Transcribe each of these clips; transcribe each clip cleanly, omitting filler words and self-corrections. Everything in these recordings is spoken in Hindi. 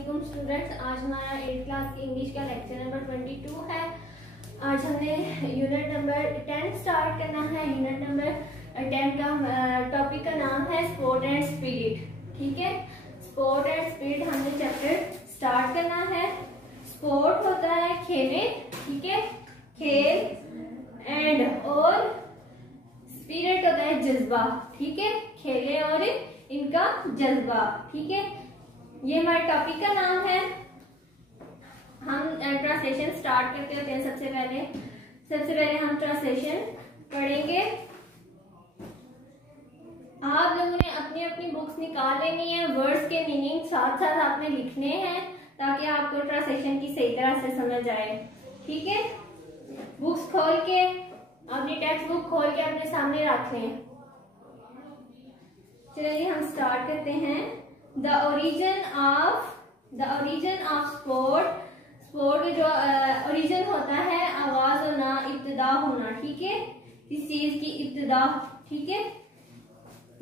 अस्सलामुअलैकुम स्टूडेंट्स। आज हमारा 8th क्लास की इंग्लिश का लेक्चर नंबर 22 है। आज हमने यूनिट नंबर 10 स्टार्ट करना है। यूनिट नंबर 10 का टॉपिक का नाम है स्पोर्ट एंड स्पिरिट। ठीक है, स्पोर्ट एंड स्पिरिट हमने चैप्टर स्टार्ट करना है। स्पोर्ट होता है खेले, ठीक है, खेल एंड और स्पिरिट होता है जज्बा। ठीक है, खेले और इनका जज्बा। ठीक है, ये हमारे टॉपिक का नाम है। हम ट्रांसलेशन स्टार्ट करते होते हैं। सबसे पहले हम ट्रांसलेशन पढ़ेंगे। आप लोगों ने अपनी अपनी बुक्स निकाल लेनी है। वर्ड्स के मीनिंग साथ साथ आपने लिखने हैं ताकि आपको ट्रांसलेशन की सही तरह से समझ आए। ठीक है, बुक्स खोल के, अपनी टेक्स्ट बुक खोल के अपने सामने रख लें। चलिए हम स्टार्ट करते हैं। द ओरिजिन ऑफ स्पोर्ट जो ओरिजिन होता है आवाज होना, इब्तिदा होना। ठीक है, किस चीज की इब्तिदा। ठीक है,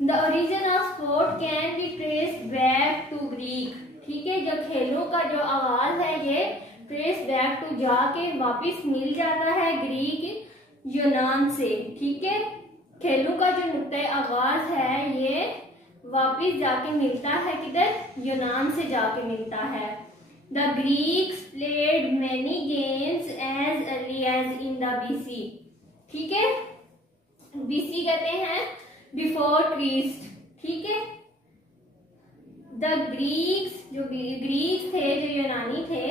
the origin of sport can be traced back to Greek. ठीक है, जो खेलों का जो आवाज है ये ट्रेस बैक टू जाके वापिस मिल जाता है ग्रीक यूनान से। ठीक है, खेलों का जो नुक्ता आगाज है ये वापिस जाके मिलता है किधर, यूनान से जाके मिलता है। The Greeks played many games as early as in the BC. ठीक है, बीसी कहते हैं बिफोर क्रिस्ट। ठीक है, द ग्रीक्स जो ग्रीक्स थे, जो यूनानी थे,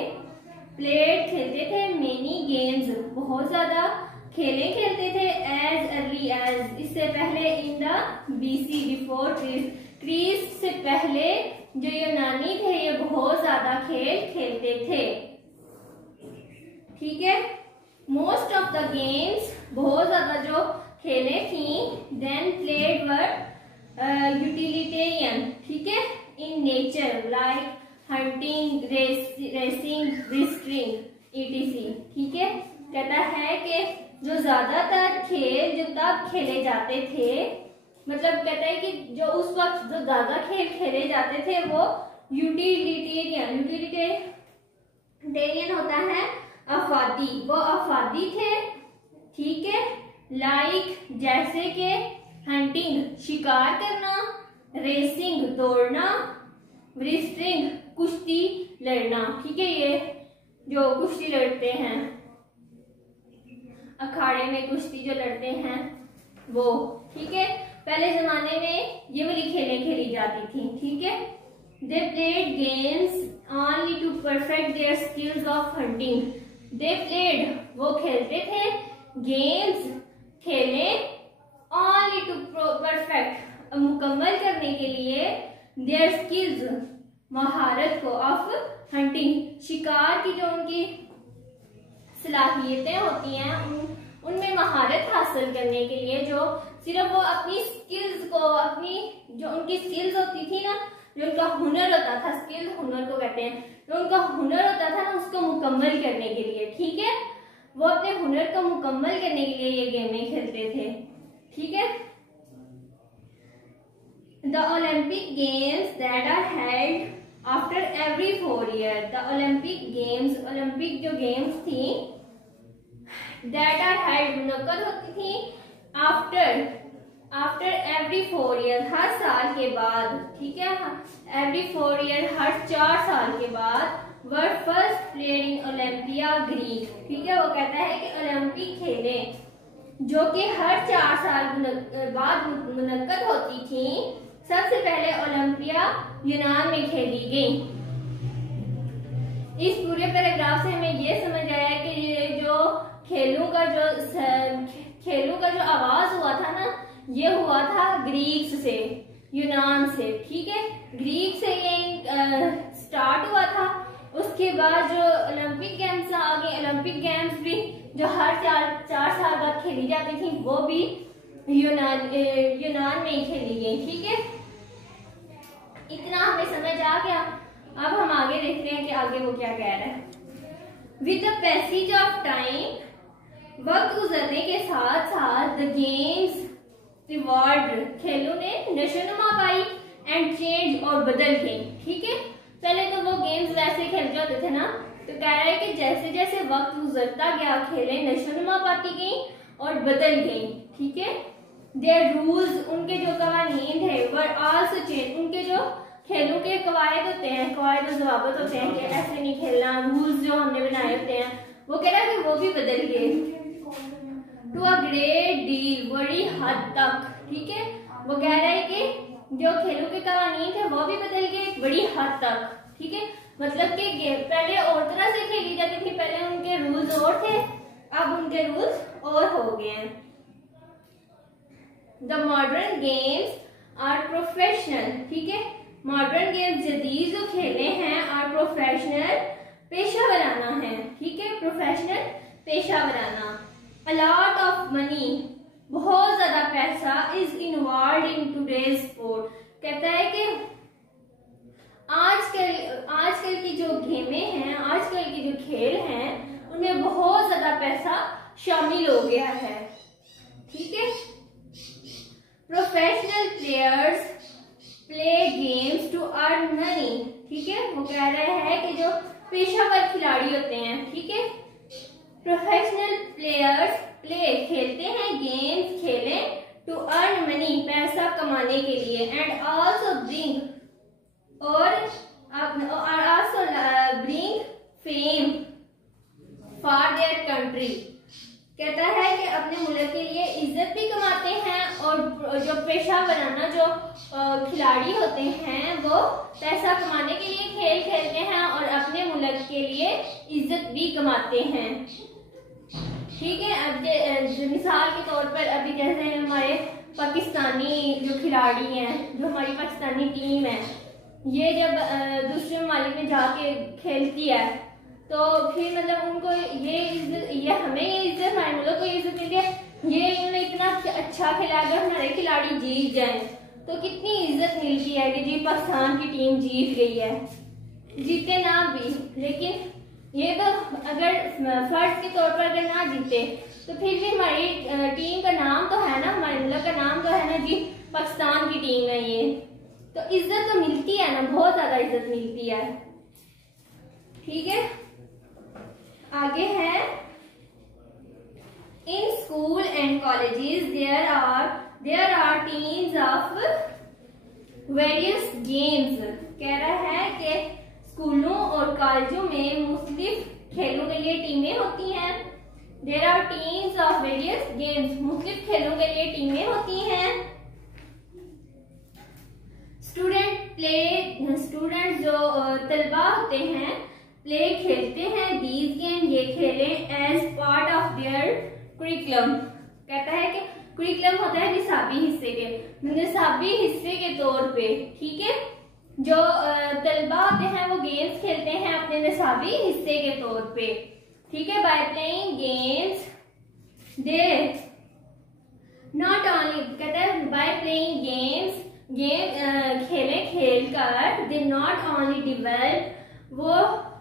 प्लेड खेलते थे मेनी गेम्स, बहुत ज्यादा खेलें खेलते थे, एज अर्ली एज, इससे पहले, in the BC before Christ से पहले जो यूनानी थे ये बहुत ज्यादा खेल खेलते थे। ठीक है, मोस्ट ऑफ द गेम्स, बहुत ज्यादा जो खेलें थी, देन प्लेड वर यूटिलिटेरियन। ठीक है, in nature like hunting, racing, wrestling, etc। ठीक है, कहता है कि जो ज्यादातर खेल जो तब खेले जाते थे, मतलब कहता है कि जो उस वक्त जो ज्यादा खेल खेले जाते थे वो यूटिलिटेरियन होता है अफादी, वो अफादी थे। ठीक है, लाइक जैसे कि हंटिंग शिकार करना, रेसिंग दौड़ना, रिस्ट्रिंग कुश्ती लड़ना। ठीक है, ये जो कुश्ती लड़ते हैं अखाड़े में कुश्ती जो लड़ते हैं वो। ठीक है, पहले जमाने में ये वाली खेलें खेली जाती थी। ठीक है, they played games only to perfect their skills of hunting. They played वो खेलते थे, गेम्स खेले, ओनली टू परफेक्ट मुकम्मल करने के लिए, देयर स्किल्स महारत को, ऑफ हंटिंग शिकार की जो उनकी सलाहियतें होती हैं उनमें महारत हासिल करने के लिए, जो सिर्फ वो अपनी स्किल्स को, अपनी जो उनकी स्किल्स होती थी ना, जो उनका हुनर होता था, स्किल हुनर को कहते हैं, जो उनका हुनर होता था ना उसको मुकम्मल करने के लिए, ठीक है, वो अपने हुनर को मुकम्मल करने के लिए ये गेमें खेलते थे। ठीक है, the Olympic games that are held after every 4 year. The Olympic games, Olympic जो गेम्स थी, दैट आर हेल्ड मुनक्कद होती थी, आफ्टर एवरी 4 ईयर, हर साल के बाद। ठीक है, एवरी 4 ईयर, हर 4 साल के बाद, वर first played in Olympia Greek. ठीक है, वो कहता है कि ओलंपिक खेलें जो कि हर 4 साल बाद मुनक्कद होती थी, सबसे पहले ओलंपिया यूनान में खेली गई। इस पूरे पैराग्राफ से हमें ये समझ आया कि ये जो खेलों का जो आवाज हुआ था ना, ये हुआ था ग्रीक्स से, यूनान से। ठीक है, ग्रीक से ये स्टार्ट हुआ था। उसके बाद जो ओलंपिक गेम्स आ गए, ओलंपिक गेम्स भी जो हर 4 साल बाद खेली जाती थी वो भी यूनान में ही खेली गई। ठीक है, इतना हमें समझ आ गया। अब हम आगे देखते हैं कि आगे वो क्या कह रहा है। With the passage of time, वक्त गुजरने के साथ साथ, द गेम्स रिवॉर्ड, खेलों ने नशोनुमा पाई, एंड चेंज और बदल गई। ठीक है, पहले तो वो गेम्स वैसे खेलते होते थे ना, तो कह रहा है कि जैसे जैसे वक्त गुजरता गया खेलें नशोनुमा पाती गई और बदल गई, ठीक है। देयर रूल्स, उनके जो कवानीन थे, वर आल्सो चेंज, उनके जो खेलों के कवायद होते हैं, कवायद और ज़वाबित होते हैं कि ऐसे नहीं खेलना, रूल्स जो हमने बनाए होते हैं, वो कह रहा है कि वो भी बदल गए टू अ ग्रेट डील, बड़ी हद तक, ठीक है। वो कह रहा है कि जो खेलों के कवानीन थे वो भी बदल गए बड़ी हद तक, ठीक है। मतलब कि पहले और तरह से खेली जाती थी, पहले उनके रूल्स और थे, अब उनके रूल्स और हो गए हैं। The modern games are professional, ठीक है। मॉडर्न गेम्स जदीद जो खेले हैं आर प्रोफेशनल, पेशा वराना है, ठीक है, प्रोफेशनल पेशा वराना। अ लॉट ऑफ मनी, बहुत ज्यादा पैसा is involve in today's sport, कहता है कि आजकल की जो गेमें हैं, आजकल की जो खेल हैं, उनमें बहुत ज्यादा पैसा शामिल हो गया है, ठीक है। Professional players play games to earn money, ठीक है। वो कह रहे हैं कि जो पेशावर खिलाड़ी होते हैं, ठीक है, प्रोफेशनल प्लेयर्स प्ले खेलते हैं, गेम्स खेले टू अर्न मनी, पैसा कमाने के लिए, एंड आल्सो ब्रिंग और also bring fame for their country, कहता है कि अपने मुल्क के लिए इज्जत भी कमाते हैं, और जो पेशा वराना जो खिलाड़ी होते हैं वो पैसा कमाने के लिए खेल खेलते हैं और अपने मुल्क के लिए इज्जत भी कमाते हैं, ठीक है। अब मिसाल के तौर पर अभी जैसे हमारे पाकिस्तानी जो खिलाड़ी हैं, जो हमारी पाकिस्तानी टीम है, ये जब दूसरे ममालिक में जाके खेलती है तो फिर मतलब उनको ये हमें ये इज्जत, हमारे मुल्क को ये इज्जत मिलती है, ये इन्होंने इतना अच्छा खेला, अगर हमारे खिलाड़ी जीत जाए तो कितनी इज्जत मिलती है कि जी पाकिस्तान की टीम जीत गई है, जीते ना भी, लेकिन ये तो अगर फर्ज के तौर पर अगर ना जीते तो फिर भी हमारी टीम का नाम तो है ना, हमारे मुल्क का नाम तो है ना जी, पाकिस्तान की टीम है ये, तो इज्जत तो मिलती है ना, बहुत ज्यादा इज्जत मिलती है, ठीक है। आगे है in school and colleges there are teams of various games, कह रहा है कि स्कूलों और कॉलेजों में मुख्तलिफ खेलों के लिए टीमें होती हैं। There are teams of various games, मुख्तलिफ खेलों के लिए टीमें होती हैं। स्टूडेंट जो तलबा होते हैं प्ले खेलते हैं दीज गेम, ये खेलें as part of their curriculum, कहता है कि करिकुलम होता है निसाबी हिस्से के, निसाबी हिस्से के तौर पे, ठीक है। जो तलबा होते हैं वो गेम्स खेलते हैं अपने निसाबी हिस्से के तौर पे, ठीक है। By playing games they not only, कहता है बाय प्लेइंग गेम्स, गेम खेल कर दे नॉट ओनली डिवेल्प, वो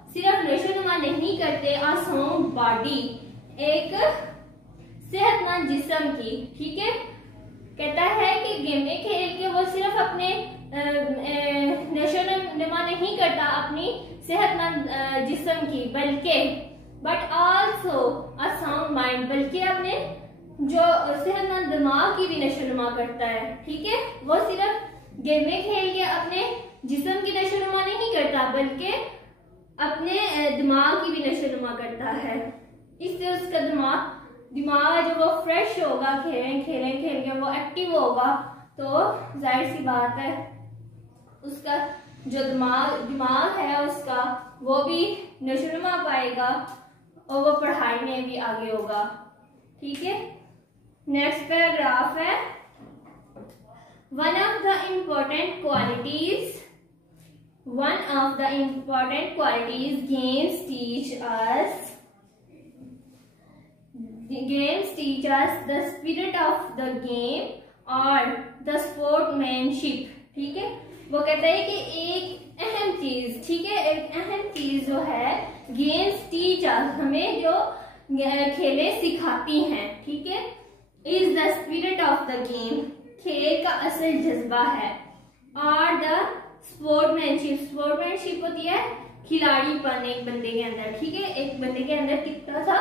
सिर्फ नशोनुमा नहीं करते अ साउंड बॉडी, एक सेहतमंद जिस्म की, ठीक है। कहता है कि गेमें खेल के वो सिर्फ अपने नशोनुमा नहीं करता अपनी सेहतमंद जिस्म की, बल्कि but also a sound mind, बल्कि अपने जो सेहतमंद दिमाग की भी नशोनुमा करता है, ठीक है। वो सिर्फ गेमें खेल के अपने जिस्म की नशोनुमा नहीं करता, बल्कि अपने दिमाग की भी नशोनुमा करता है। इससे उसका दिमाग जो वो फ्रेश होगा, खेल के वो एक्टिव होगा, तो जाहिर सी बात है उसका जो दिमाग है उसका वो भी नशोनुमा पाएगा और वो पढ़ाई में भी आगे होगा, ठीक है। नेक्स्ट पैराग्राफ है one of the important qualities games teach us the spirit of the game और the sportsmanship, ठीक है। वो कहता है कि एक अहम चीज, ठीक है, एक अहम चीज जो है गेम्स टीच अस, हमें जो खेलें सिखाती हैं, ठीक है, is the spirit of the game, खेल का असल जज्बा है, और द स्पोर्टमैनशिप होती है खिलाड़ीपन एक बंदे के अंदर, ठीक है। एक बंदे के अंदर कितना सा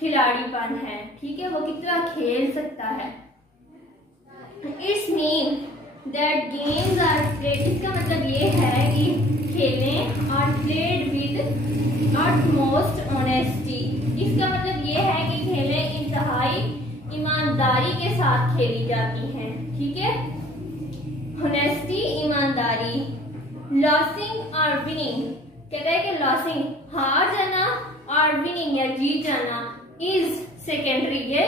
खिलाड़ीपन है, ठीक है, वो कितना खेल सकता है। It's mean that games are played, इसका मतलब ये है कि खेलें are played with utmost honesty, इसका मतलब ये है कि खेलें इंतहाई ईमानदारी के साथ खेली जाती हैं, ठीक है। ऑनेस्टी ईमानदारी। लॉसिंग और विनिंग, कहता है कि लॉसिंग हार जाना और विनिंग या जीत जाना इज सेकेंडरी, ये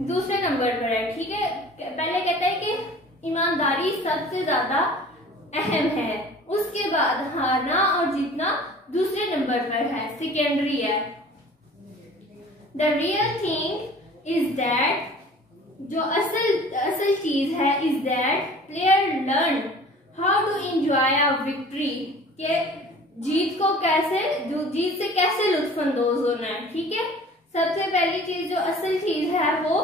दूसरे नंबर पर है, ठीक है। पहले कहता है कि ईमानदारी सबसे ज्यादा अहम है, उसके बाद हारना और जीतना दूसरे नंबर पर है, सेकेंडरी है। The real thing is that, जो असल चीज है, is that player learn how to enjoy a victory, के जीत से कैसे लुत्फानंदोज होना है, ठीक है। सबसे पहली चीज, जो असल चीज है, वो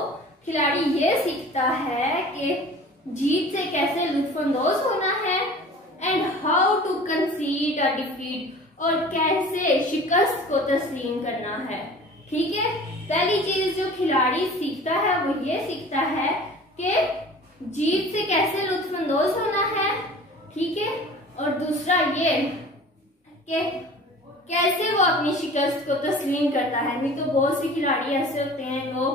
खिलाड़ी ये सीखता है कि जीत से कैसे लुत्फानंदोज होना है, and how to concede a defeat, और कैसे शिकस्त को तस्लीम करना है, ठीक है। पहली चीज जो खिलाड़ी सीखता है वो ये सीखता है कि जीत से कैसे लुत्फानंदोज होना है, ठीक है। और दूसरा ये कि कैसे वो अपनी शिकस्त को तस्लीम करता है। नहीं तो बहुत सी खिलाड़ी ऐसे होते हैं, वो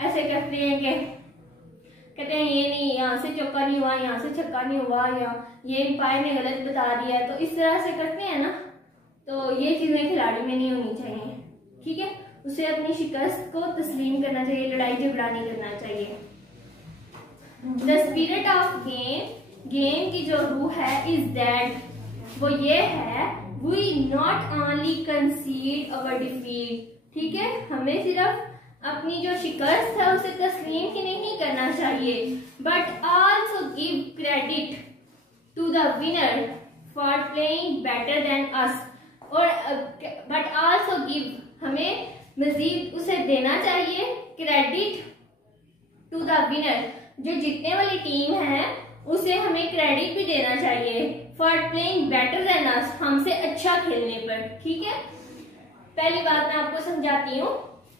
ऐसे कहते हैं कि कहते हैं ये नहीं, यहाँ से चौका नहीं हुआ, यहाँ से छक्का नहीं हुआ, या ये अंपायर ने गलत बता दिया, तो इस तरह से करते हैं ना, तो ये चीजें खिलाड़ी में नहीं होनी चाहिए, ठीक है। उसे अपनी शिकस्त को तस्लीम करना चाहिए, लड़ाई झगड़ा नहीं करना चाहिए। द स्पिरिट ऑफ गेम की जो रूह है, इज दैट, वो ये है, we not only concede our defeat, ठीक है। हमें सिर्फ अपनी जो शिकस्त है उसे तस्लीम ही नहीं करना चाहिए, but also give credit to the winner for playing better than us, और बट आल्सो गिव, हमें मजीद उसे देना चाहिए क्रेडिट टू द विनर, जो जीतने वाली टीम है उसे हमें क्रेडिट भी देना चाहिए, फॉर प्लेइंग बेटर देन अस, हमसे अच्छा खेलने पर, ठीक है। पहली बात मैं आपको समझाती हूँ।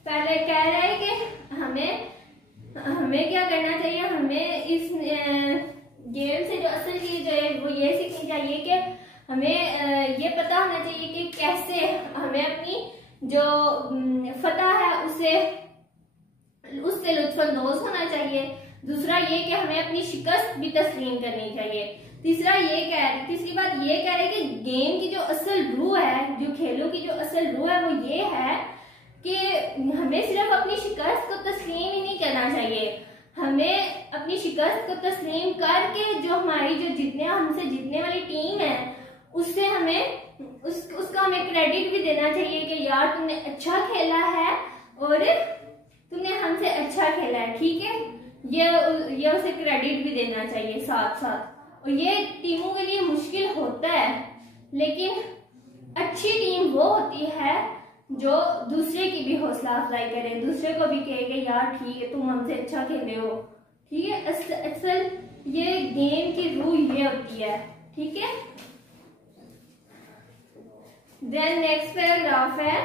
पहले कह रहा है कि हमें क्या करना चाहिए, हमें इस गेम से जो असल चीज है वो ये सीखनी चाहिए कि हमें ये पता होना चाहिए कि कैसे हमें अपनी जो फतह है उससे लुत्फानंदोज होना चाहिए। दूसरा ये कि हमें अपनी शिकस्त भी तस्लीम करनी चाहिए। तीसरी बात ये कह रहे हैं कि गेम की जो असल रूह है, जो खेलों की जो असल रूह है, वो ये है कि हमें सिर्फ अपनी शिकस्त को तस्लीम ही नहीं करना चाहिए, हमें अपनी शिकस्त को तस्लीम करके जो हमारी जो हमसे जीतने वाली टीम है उससे उसका हमें क्रेडिट भी देना चाहिए कि यार तुमने अच्छा खेला है और तुमने हमसे अच्छा खेला है, ठीक है। ये उसे क्रेडिट भी देना चाहिए साथ साथ। और ये टीमों के लिए मुश्किल होता है, लेकिन अच्छी टीम वो होती है जो दूसरे की भी हौसला अफजाई करे, दूसरे को भी कहे यार ठीक है तुम हमसे अच्छा खेले हो, ठीक है। असल ये गेम की रूह ये होती है, ठीक है। देन नेक्स्ट पैराग्राफ है,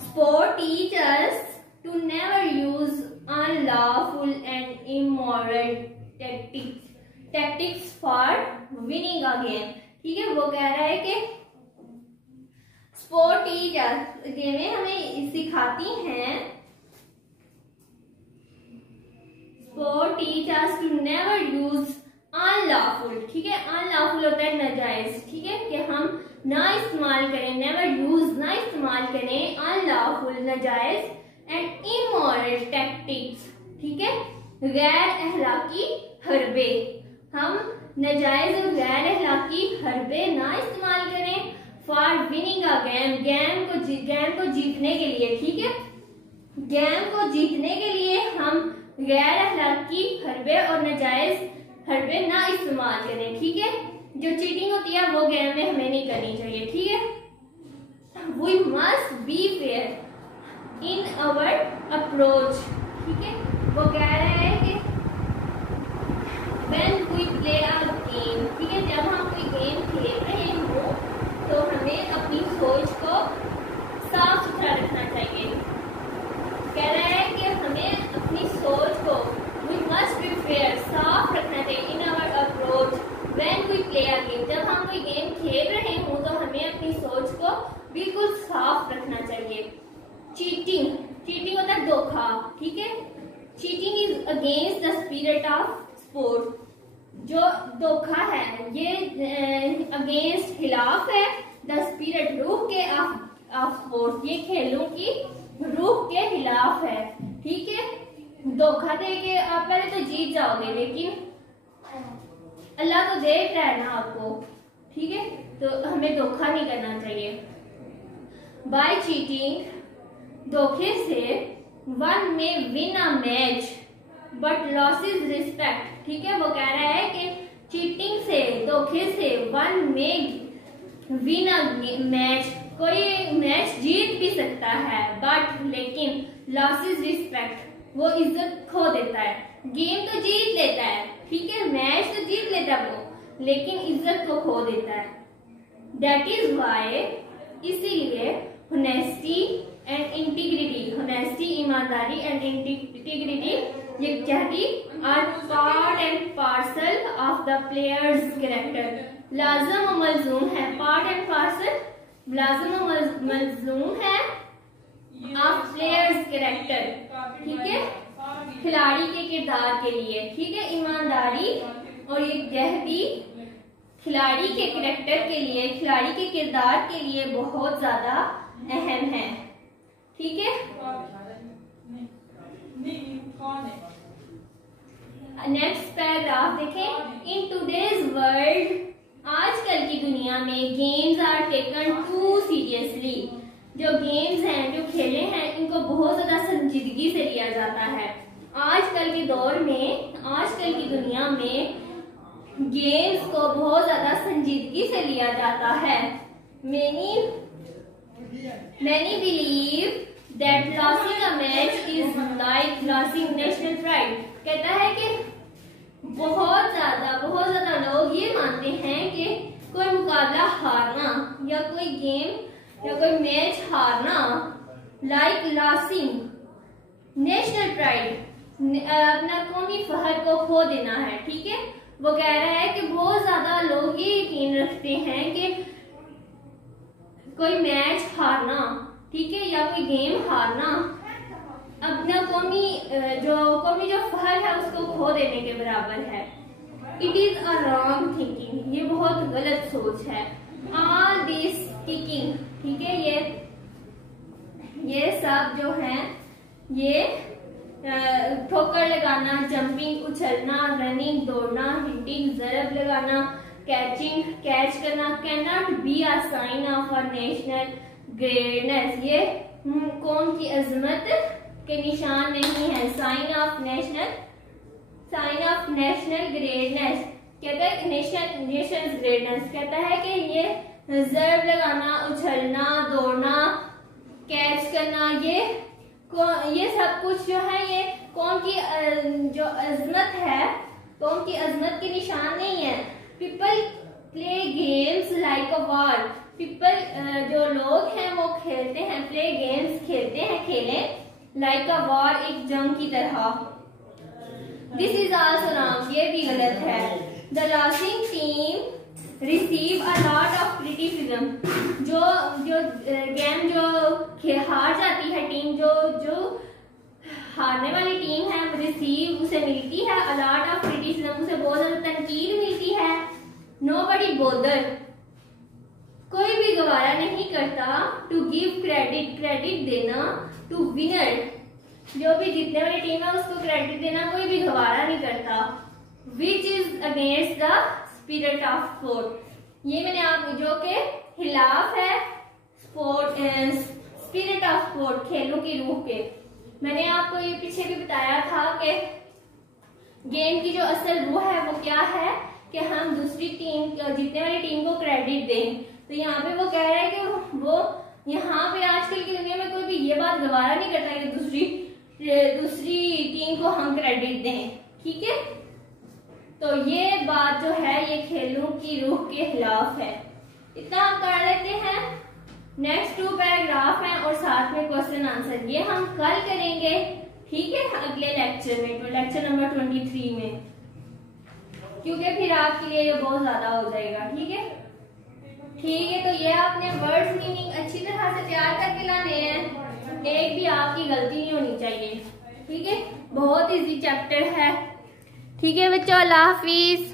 sport teach us to never use unlawful and immoral tactics for winning a game, ठीक है। वो कह रहा है कि स्पोर्ट टीचर्स गेमें हमें सिखाती हैं, sport teachers to never use unlawful, ठीक है। अनलॉफुल होता है नाजायज, ठीक है, कि हम ना इस्तेमाल करें, नेवर यूज ना इस्तेमाल करें अनलॉफुल नाजायज एंड इमोरल टैक्टिक्स, ठीक है, गैर अखलाकी हरबे। हम नाजायज और गैर अखलाकी हरबे ना इस्तेमाल करें for winning a game, game को जीतने के लिए, ठीक है। गेम को जीतने के लिए हम गैर अखलाकी हरबे और नाजायज हरबे ना इस्तेमाल करें, ठीक है। जो चीटिंग होती है वो गेम में हमें नहीं करनी चाहिए, ठीक है। We must be fair in our approach, ठीक है। वो कह रहे हैं कि when we we play a game, ठीक है, जब हम कोई गेम खेल रहे हो तो हमें अपनी सोच को साफ सुथरा रखना चाहिए। कह रहा है कि हमें अपनी सोच को वी मस्ट बी फेयर, साफ रखना चाहिए in our approach when we play a game. जब हम कोई गेम खेल रहे हो तो हमें अपनी सोच को बिल्कुल साफ रखना चाहिए। चीटिंग, चीटिंग होता है धोखा, ठीक है। Cheating is against the spirit of sport. जो धोखा है ये अगेंस्ट खिलाफ है द स्पिरिट रूह के ऑफ स्पोर्ट, ये खेलों की रूह के खिलाफ है, ठीक है। धोखा देके आप पहले तो जीत जाओगे, लेकिन अल्लाह तो देख रहा है ना आपको, ठीक है, तो हमें धोखा नहीं करना चाहिए। बाय चीटिंग, धोखे से वन में win a match but losses respect, ठीक है। वो कह रहा है कि चीटिंग से, धोखे से वन में विन अ मैच, कोई मैच जीत भी सकता है, बट लेकिन लॉसेस रिस्पेक्ट, वो इज्जत खो देता है। गेम तो जीत लेता है, ठीक है, मैच तो जीत लेता है वो, लेकिन इज्जत को खो देता है। दैट इज वाई, इसीलिए होनेस्टी एंड इंटीग्रिटी, होनेस्टी ईमानदारी एंड इंटीग्रिटी यकजहती are part and parcel of the player's character. लाजम और मलजूम है, पार्ट एंड पार्सल लाजम और मलजूम है ऑफ प्लेयर्स कैरेक्टर, ठीक है, खिलाड़ी के किरदार के लिए, ठीक है। ईमानदारी और यकजहती खिलाड़ी के कैरेक्टर के लिए, खिलाड़ी के किरदार के लिए बहुत ज्यादा अहम है, ठीक है। नेक्स्ट पैराग्राफ देखें। इन टुडेज वर्ल्ड, आजकल की दुनिया में games are taken too seriously. जो गेम्स हैं, जो खेले हैं, इनको बहुत ज्यादा संजीदगी से लिया जाता है। आजकल के दौर में, आजकल की दुनिया में गेम्स को बहुत ज्यादा संजीदगी से लिया जाता है। Many believe that losing a match is like losing national pride। कहता है कि बहुत ज्यादा लोग ये मानते हैं कि कोई मुकाबला हारना या कोई गेम या कोई मैच हारना like losing नेशनल प्राइड, अपना कौमी फखर को खो देना है, ठीक है। वो कह रहा है कि बहुत ज्यादा लोग ये यकीन रखते हैं कि कोई मैच हारना, ठीक है, या कोई गेम हारना अपना कौमी जो फखर है उसको खो देने के बराबर है। It is a wrong thinking, ये बहुत गलत सोच है। ऑल दिस किकिंग, ठीक है, ये सब जो है, ये ठोकर लगाना, जंपिंग उछलना, रनिंग दौड़ना, हिटिंग जरब लगाना, कैचिंग कैच करना, can not be a sign of a national greatness. ये कौम की अजमत के निशान नहीं है। साइन ऑफ नेशनल ग्रेटनेस कहता है, नेशनल ग्रेटनेस कहता है कि ये जरब लगाना, उछलना, दौड़ना, कैच करना, ये सब कुछ जो है ये कौम की जो अजमत है, कौम की अजमत के निशान नहीं है। People play games like a war, people जो लोग हैं वो खेलते हैं, प्ले गेम्स खेलते हैं, खेलें लाइक अ वॉर, एक जंग की तरह। दिस इज आल्सो रॉन्ग, ये भी गलत है। The losing team receive a lot of criticism. जो गेम जो हार जाती है टीम, जो हारने वाली टीम है, रिसीव उसे मिलती है अ लॉट ऑफ क्रिटिसिज्म, उसे बहुत ज्यादा तनकीद मिलती है। नोबडी बोदर, कोई भी गवारा नहीं करता टू गिव क्रेडिट देना टू विनर, जो भी जीतने वाली टीम है उसको क्रेडिट देना कोई भी गवारा नहीं करता। Which is against the spirit of sport, ये मैंने आप जो के खिलाफ है स्पिरिट ऑफ स्पोर्ट, खेलों की रूह के। मैंने आपको ये पीछे भी बताया था कि गेम की जो असल रूह है वो क्या है कि हम दूसरी टीम, जीतने वाली टीम को क्रेडिट दें। तो यहाँ पे वो कह रहा है कि वो यहाँ पे आजकल की दुनिया में कोई भी ये बात गवारा नहीं करता कि दूसरी टीम को हम क्रेडिट दें, ठीक है। तो ये बात जो है ये खेलों की रूह के खिलाफ है। इतना हम कर लेते हैं। नेक्स्ट 2 पैराग्राफ हैं और साथ में क्वेश्चन आंसर, ये हम कल करेंगे, ठीक है, अगले लेक्चर में, तो लेक्चर नंबर 23 में, क्योंकि फिर आपके लिए ये बहुत ज्यादा हो जाएगा। ठीक है, ठीक है। तो ये आपने वर्ड्स मीनिंग अच्छी तरह से तैयार करके लाने हैं, एक भी आपकी गलती नहीं होनी चाहिए। ठीक है, बहुत इजी चैप्टर है। ठीक है बच्चों, अल्लाह हाफिज।